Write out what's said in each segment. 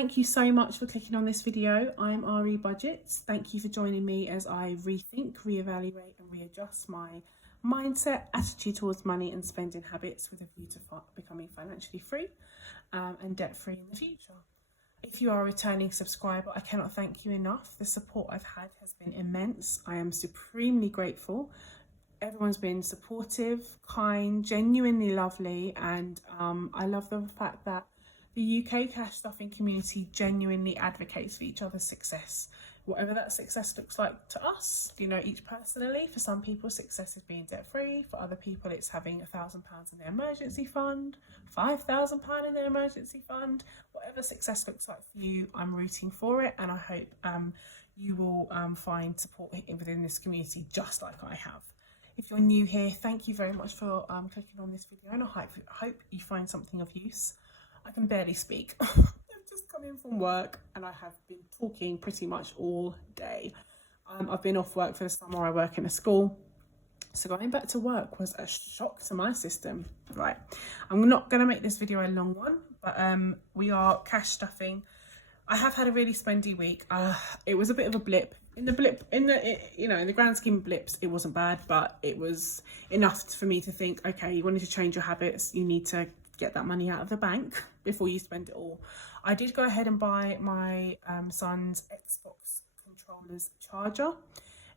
thank you so much for clicking on this video. I'm RE Budgets. Thank you for joining me as I rethink, reevaluate and readjust my mindset, attitude towards money and spending habits with a view to becoming financially free and debt free in the future. If you are a returning subscriber, I cannot thank you enough. The support I've had has been immense. I am supremely grateful. Everyone's been supportive, kind, genuinely lovely, and I love the fact that the UK cash stuffing community genuinely advocates for each other's success. Whatever that success looks like to us, you know, each personally. For some people, success is being debt free. For other people, it's having £1,000 in their emergency fund, £5,000 in their emergency fund. Whatever success looks like for you, I'm rooting for it, and I hope you will find support within this community just like I have. If you're new here, thank you very much for clicking on this video, and I hope you find something of use. I can barely speak. I've just come in from work and I have been talking pretty much all day. I've been off work for the summer. I work in a school. So going back to work was a shock to my system. Right. I'm not going to make this video a long one, but we are cash stuffing. I have had a really spendy week. It was a bit of a blip. In the grand scheme of blips, it wasn't bad, but it was enough for me to think, okay, you wanted to change your habits. You need to get that money out of the bank before you spend it all. I did go ahead and buy my son's Xbox controller's charger.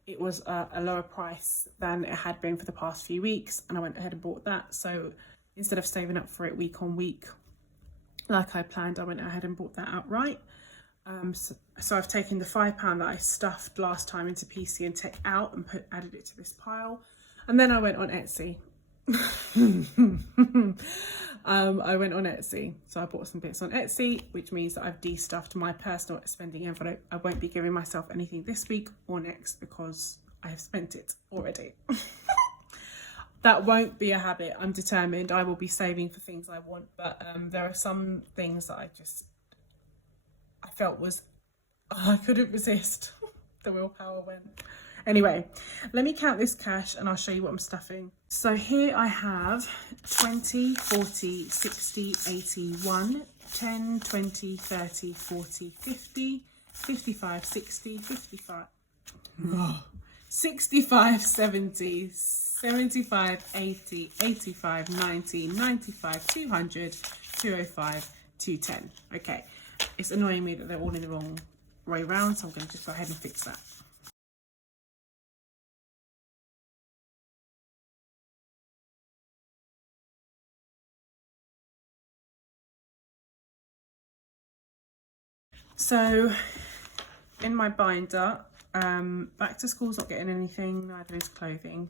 It was a lower price than it had been for the past few weeks, and I went ahead and bought that. So instead of saving up for it week on week like I planned, I went ahead and bought that outright. So I've taken the £5 that I stuffed last time into PC and Tech out and added it to this pile, and then I went on Etsy. I went on Etsy, so I bought some bits on Etsy, which means that I've de-stuffed my personal spending envelope. I won't be giving myself anything this week or next because I have spent it already. That won't be a habit. I'm determined. I will be saving for things I want, but there are some things that I felt I couldn't resist. The willpower went. Anyway, let me count this cash and I'll show you what I'm stuffing. So here I have 20, 40, 60, 80, 1, 10, 20, 30, 40, 50, 55, 60, 55, 65, 70, 75, 80, 85, 90, 95, 200, 205, 210. Okay, it's annoying me that they're all in the wrong way round, so I'm going to just go ahead and fix that. So in my binder, back to school's not getting anything, neither is clothing.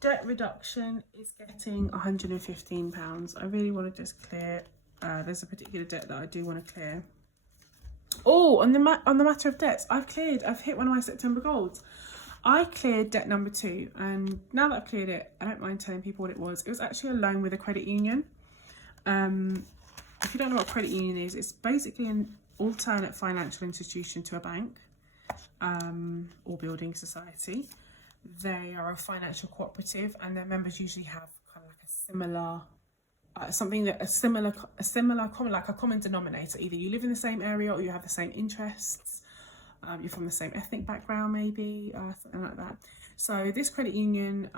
Debt reduction is getting £115. I really want to just clear, there's a particular debt that I do want to clear. Oh, on the matter of debts, I've hit one of my September goals. I cleared debt number 2, and now that I've cleared it, I don't mind telling people what it was. It was actually a loan with a credit union. If you don't know what a credit union is, it's basically an alternate financial institution to a bank or building society. They are a financial cooperative, and their members usually have kind of like a similar like a common denominator. Either you live in the same area or you have the same interests. You're from the same ethnic background, maybe something like that. So this credit union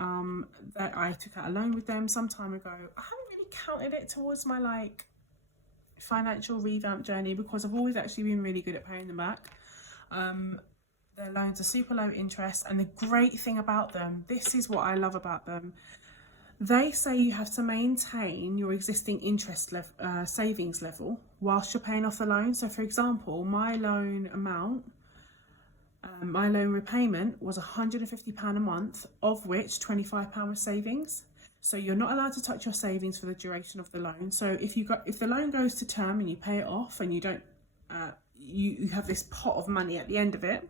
that I took out a loan with them some time ago, I haven't really counted it towards my financial revamp journey because I've always actually been really good at paying them back. Their loans are super low interest, and the great thing about them, this is what I love about them, they say you have to maintain your existing interest savings level whilst you're paying off the loan. So for example, my loan amount, my loan repayment was £150 a month, of which £25 was savings. So you're not allowed to touch your savings for the duration of the loan. So if the loan goes to term and you pay it off and you don't, you have this pot of money at the end of it,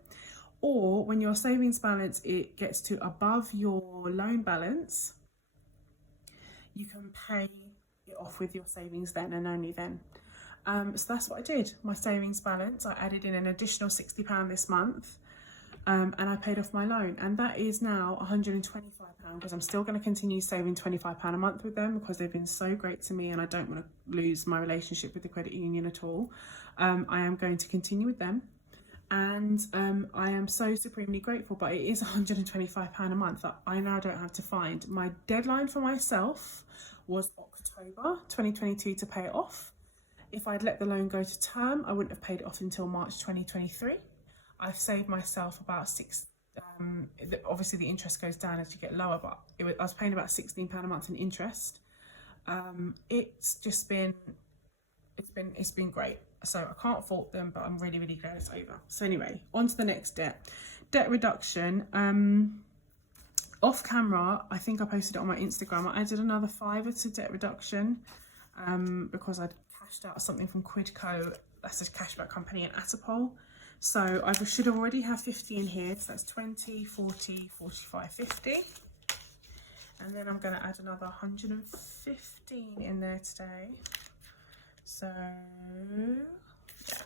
or when your savings balance it gets to above your loan balance, you can pay it off with your savings then and only then. So that's what I did. My savings balance, I added in an additional £60 this month. and I paid off my loan, and that is now £125 because I'm still going to continue saving £25 a month with them because they've been so great to me and I don't want to lose my relationship with the credit union at all. I am going to continue with them, and I am so supremely grateful, but it is £125 a month that I now don't have to find. My deadline for myself was October 2022 to pay it off. If I'd let the loan go to term, I wouldn't have paid it off until March 2023. I've saved myself about obviously the interest goes down as you get lower, but I was paying about £16 a month in interest. It's just been, it's been great. So I can't fault them, but I'm really, really glad it's over. So anyway, on to the next debt. Debt reduction. Off camera, I think I posted it on my Instagram. I added another £5 to debt reduction because I'd cashed out something from Quidco. That's a cashback company in Atapol. So I should already have 50 in here. So that's 20, 40, 45, 50. And then I'm going to add another 115 in there today. So, yeah,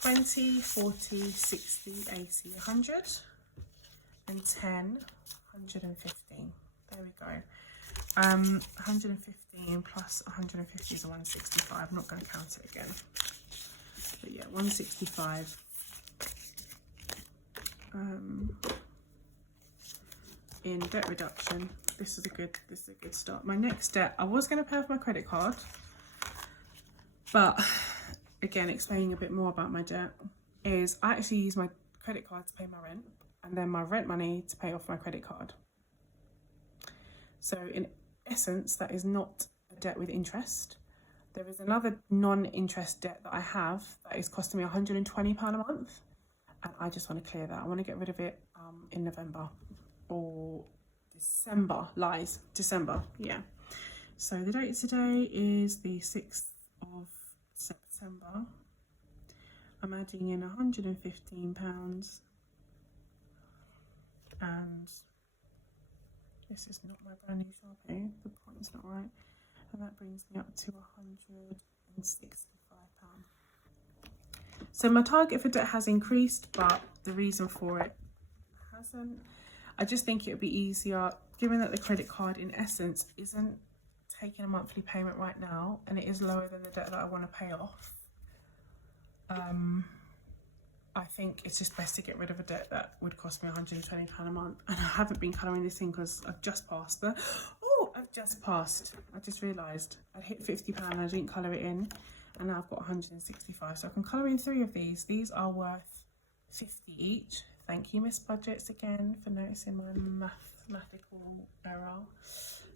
20, 40, 60, 80, 100, and 10, 115. There we go. 115 plus 150 is 165. I'm not going to count it again. But yeah, 165. In debt reduction. This is a good start. My next debt, I was going to pay off my credit card. But again, explaining a bit more about my debt is I actually use my credit card to pay my rent and then my rent money to pay off my credit card. So in essence, that is not a debt with interest. There is another non-interest debt that I have that is costing me £120 a month. And I just want to clear that. I want to get rid of it in November or December. December, yeah. So the date today is the 6th of September. I'm adding in £115 and this is not my brand new Sharpie, the point's not right, and that brings me up to £165. So my target for debt has increased, but the reason for it hasn't. I just think it would be easier, given that the credit card in essence isn't taking a monthly payment right now and it is lower than the debt that I want to pay off. I think it's just best to get rid of a debt that would cost me £120 a month. And I haven't been colouring this in because I've just passed I just realised I'd hit £50 and I didn't colour it in, and now I've got 165, so I can colour in 3 of these. These are worth 50 each. Thank you, Miss Budgets, again for noticing my mathematical error.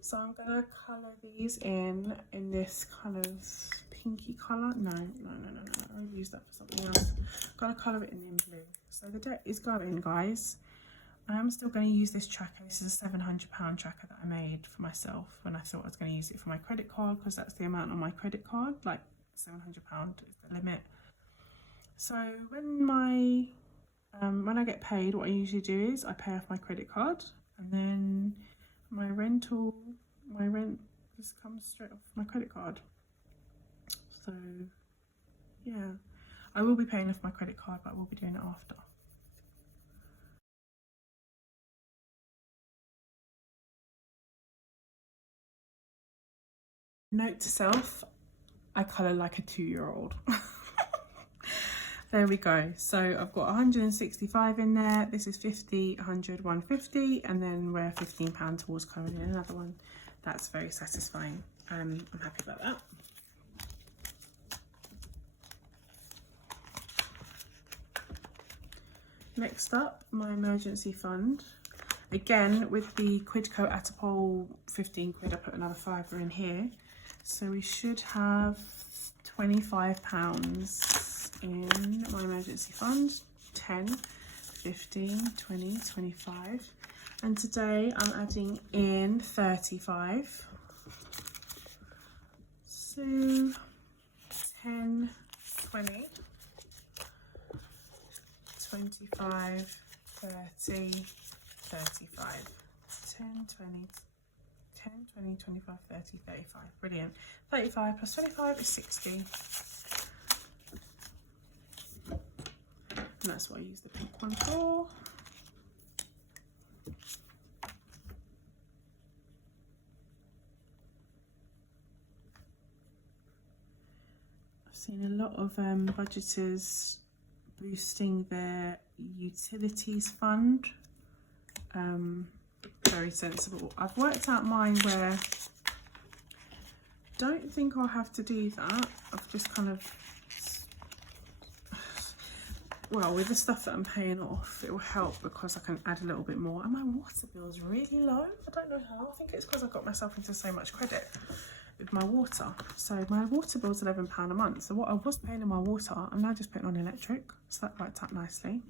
So I'm gonna colour these in this kind of pinky colour. No, I'll use that for something else. I'm gonna colour it in blue. So the debt is going, guys. I am still going to use this tracker. This is a £700 tracker that I made for myself when I thought I was going to use it for my credit card, because that's the amount on my credit card, like £700 is the limit. So when I get paid, what I usually do is I pay off my credit card, and then my rent just comes straight off my credit card. So yeah, I will be paying off my credit card, but I will be doing it after. Note to self, I colour like a 2-year-old. There we go. So I've got 165 in there. This is 50, 100, 150, and then we're £15 towards colouring in another one. That's very satisfying. I'm happy about that. Next up, my emergency fund. Again, with the Quidco Atapol 15 quid, I put another £5 in here. So we should have £25 in my emergency fund. 10, 15, 20, 25. And today I'm adding in 35. So 10, 20, 25, 30, 35. 10, 20, 10, 20, 25, 30, 35. Brilliant. 35 plus 25 is 60. And that's what I use the pink one for. Seen a lot of budgeters boosting their utilities fund. Very sensible. I've worked out mine where don't think I'll have to do that. I've just kind of, well, with the stuff that I'm paying off, it will help because I can add a little bit more. And my water bill is really low. I don't know how. I think it's because I got myself into so much credit with my water. So my water bill is £11 a month. So what I was paying in my water, I'm now just putting on electric. So that worked out nicely.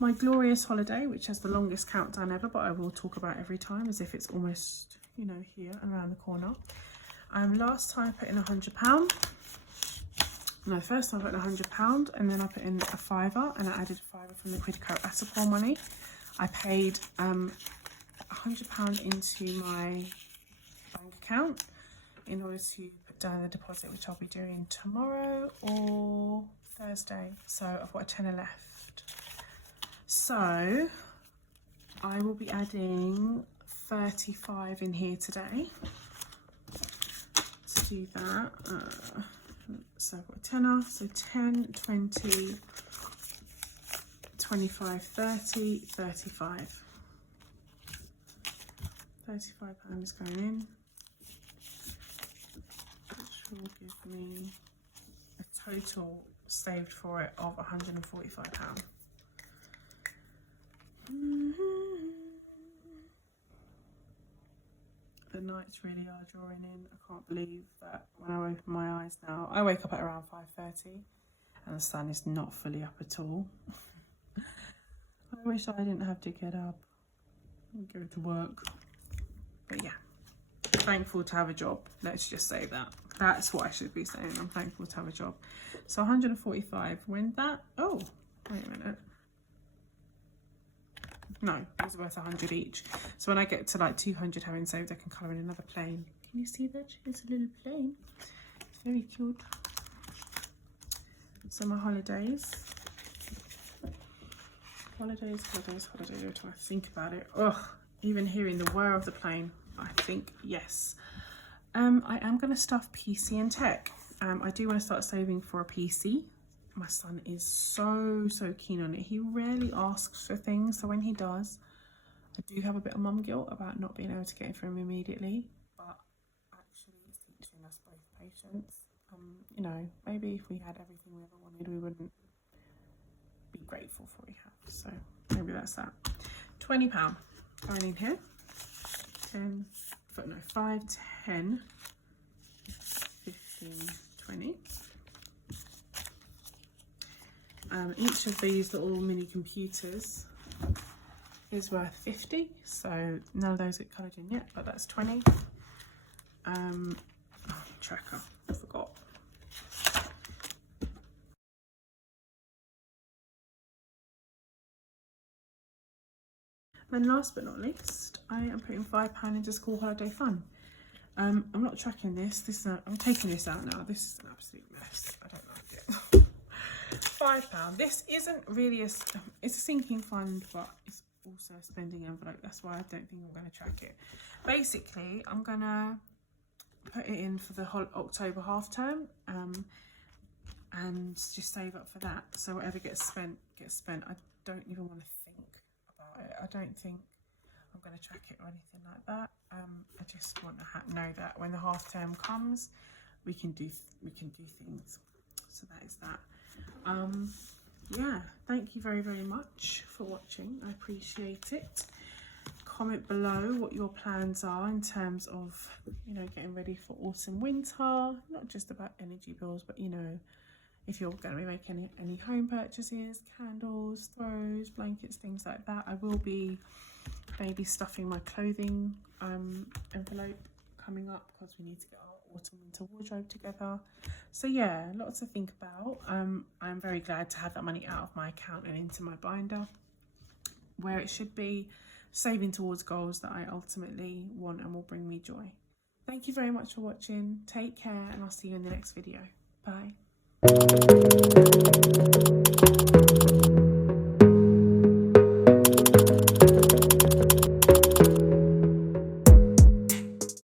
My glorious holiday, which has the longest countdown ever, but I will talk about every time as if it's almost, you know, here and around the corner. Last time I put in £100. No, first time I put in £100 and then I put in a £5 and I added a £5 from the Quidco Assupol money. I paid £100 into my bank account in order to put down the deposit, which I'll be doing tomorrow or Thursday. So I've got a tenner left. So I will be adding 35 in here today. To do that, so I've got a tenner, so 10, 20, 25, 30, 35. £35 going in, which will give me a total saved for it of £145. The nights really are drawing in. I can't believe that when I open my eyes now, I wake up at around 5:30 and the sun is not fully up at all. I wish I didn't have to get up and go to work. But yeah, thankful to have a job. Let's just say that. That's what I should be saying. I'm thankful to have a job. So 145. When that, oh, wait a minute. No, these are worth 100 each. So when I get to like 200 having saved, I can colour in another plane. Can you see that? It's a little plane. It's very cute. So my holidays. Holidays. Every time I think about it. Ugh, even hearing the whir of the plane, I think yes. I am going to stuff PC and tech. I do want to start saving for a PC. My son is so keen on it. He rarely asks for things, so when he does, I do have a bit of mum guilt about not being able to get it for him immediately, but actually it's teaching us both patience. You know, maybe if we had everything we ever wanted, we wouldn't be grateful for what we have. So maybe that's that. £20 going in here. 10, but no, 5, 10, 15, 20. Each of these little mini computers is worth 50, so none of those get coloured in yet, but that's 20. Tracker, I forgot. And last but not least, I am putting £5 into school holiday fund. I'm not tracking this. I'm taking this out now. This is an absolute mess. I don't like it. £5. This isn't really it's a sinking fund, but it's also a spending envelope. That's why I don't think I'm going to track it. Basically, I'm going to put it in for the whole October half term, and just save up for that. So whatever gets spent, gets spent. I don't even want to think about it. I don't think I'm going to track it or anything like that. I just want to know that when the half term comes, we can do things. So that is that. Yeah, thank you very much for watching. I appreciate it. Comment below what your plans are in terms of, you know, getting ready for autumn winter, not just about energy bills, but you know, if you're going to be making any home purchases, candles, throws, blankets, things like that. I will be maybe stuffing my clothing envelope coming up because we need to get our autumn winter wardrobe together. So yeah, lots to think about. I'm very glad to have that money out of my account and into my binder where it should be, saving towards goals that I ultimately want and will bring me joy. Thank you very much for watching. Take care and I'll see you in the next video. Bye.